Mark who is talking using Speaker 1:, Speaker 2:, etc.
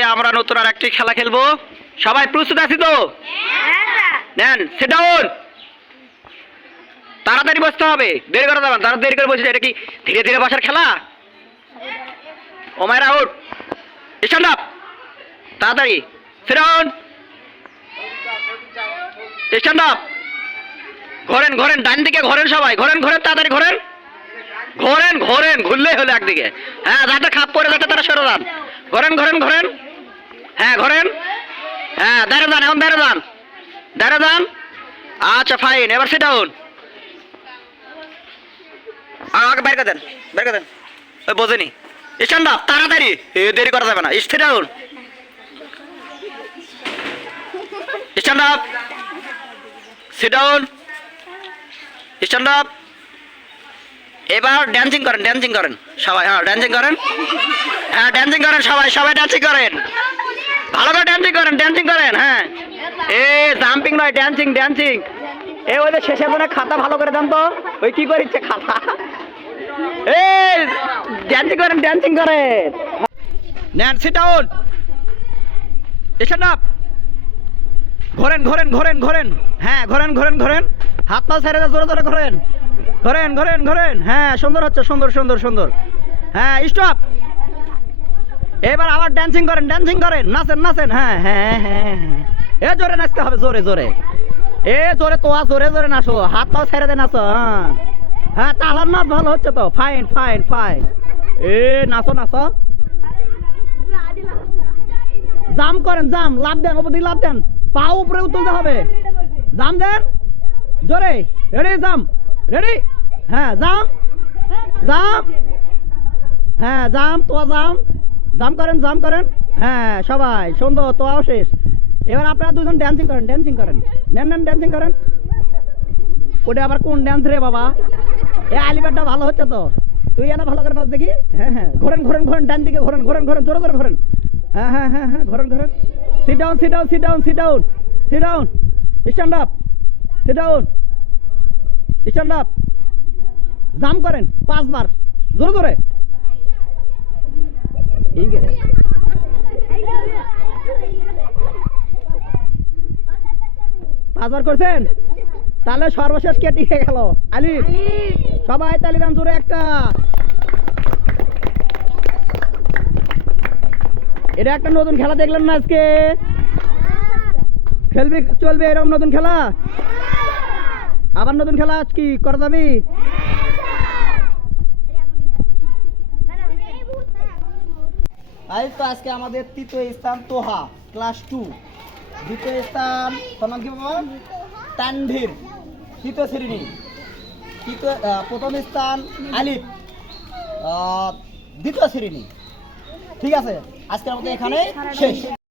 Speaker 1: আমরা নতুন আর একটি খেলা খেলব। সবাই প্রস্তুত আছি তো? নেন সিট তাড়াতাড়ি বসতে হবে। দেরি করা যাবে না। তারা দেরি করে বলছে এটা কি ধীরে ধীরে বসার খেলা? ও মায়ের আউট স্ট্যান্ড আপ তাড়াতাড়ি। সিট ডাউন স্ট্যান্ড আপ ঘোরেন ঘোরেন, ডান দিকে ঘোরেন সবাই। ঘোরেন ঘোরেন, তাড়াতাড়ি ঘোরেন। ঘোরেন ঘোরেন, ঘুরলেই হলো একদিকে। হ্যাঁ যাতে খাপ পরে যাতে তারা সরে যান। ঘোরেন ঘোরেন ঘোরেন। হ্যাঁ ঘোরেন। হ্যাঁ দাঁড়ে যান এখন দাঁড়ে যান দাঁড়ে যান আচ্ছা ফাইন এবার সেট ডাউন আমাকে বের করে দেন বের করে দেন। ওই বোঝেনি। স্ট্যান্ড আপ, তাড়াতাড়ি। এ, দেরি করা যাবে না। Stay down stand up. Sit down stand up. এবার ড্যান্সিং করেন ড্যান্সিং করেন সবাই। হ্যাঁ ড্যান্সিং করেন। হ্যাঁ ড্যান্সিং করেন সবাই সবাই ড্যান্সিং করেন। ভালো করে ড্যান্সিং করেন ড্যান্সিং করেন হ্যাঁ। এ জাম্পিং নয় ড্যান্সিং ড্যান্সিং এ, ওই যে শেষের মনে খাতা ভালো করে দেন তো ওই কি করিচ্ছে খাতা? এ ড্যান্সিং করেন ড্যান্সিং করেন। নেন সিট স্ট্যান্ড আপ ঘোরেন ঘোরেন ঘোরেন ঘোরেন। হ্যাঁ ঘোরেন ঘোরেন ঘোরেন। হাত পা ছেড়ে জোরে জোরে ঘোরেন। ঘোরেন ঘোরেন ঘোরেন। হ্যাঁ সুন্দর হচ্ছে, সুন্দর সুন্দর সুন্দর। হ্যাঁ স্টপ এবার আবার ড্যান্সিং করেন ড্যান্সিং করেন। নাচেন নাচেন। হ্যাঁ হ্যাঁ হ্যাঁ হ্যাঁ। এ জোরে নাচতে হবে, জোরে জোরে। এ জোরে তো জোরে জোরে নাচো। হাত পাও ছেড়ে দে নাচো হ্যাঁ। হ্যাঁ তাহলে নাচ ভালো হচ্ছে তো। ফাইন ফাইন ফাইন এ, নাচো নাচো। জাম করেন, জাম। লাভ দেন, ওপর দিকে লাভ দেন। পা উপরে তুলতে হবে। জাম দেন। জোরে। রেডি জাম। রেডি হ্যাঁ জাম। জাম। হ্যাঁ জাম, তোয়া জাম। জাম করেন জাম করেন। হ্যাঁ সবাই সুন্দর তো শেষ। এবার আপনারা দুজন ড্যান্সিং করেন ড্যান্সিং করেন। নেন নেন ড্যান্সিং করেন। ওটা আবার কোন ড্যান্স রে বাবা? এ আলিবারটা ভালো হচ্ছে তো। তুই এটা ভালো করে বাজ দেখি। হ্যাঁ হ্যাঁ ঘোরেন ঘোরেন ঘোরেন, ডান দিকে ঘোরেন ঘোরেন ঘোরেন, জোরে জোরে ঘোরেন। হ্যাঁ হ্যাঁ হ্যাঁ হ্যাঁ ঘোরেন ঘোরেন। Sit down sit down sit down sit down sit down stand up sit down stand up jump করেন, পাঁচবার। জোরে জোরে। আছে পাঁচবার করছেন? তাহলে সর্বশেষ কে টিকে গেল? আলি। সবাই তালি দাম জোরে একটা। এটা একটা নতুন খেলা দেখলেন না আজকে? খেলবি, চলবে এরকম নতুন খেলা? আবার নতুন খেলা আজ কি? করা যাবি? আজ তো আজকে আমাদের তৃতীয় স্থান তোহা ক্লাস টু দ্বিতীয় স্থান নাম কি তানভীর, তৃতীয় শ্রেণি। তৃতীয় প্রথম স্থান আলিফ দ্বিতীয় শ্রেণি। ঠিক আছে? আজকের মতো এখানে শেষ।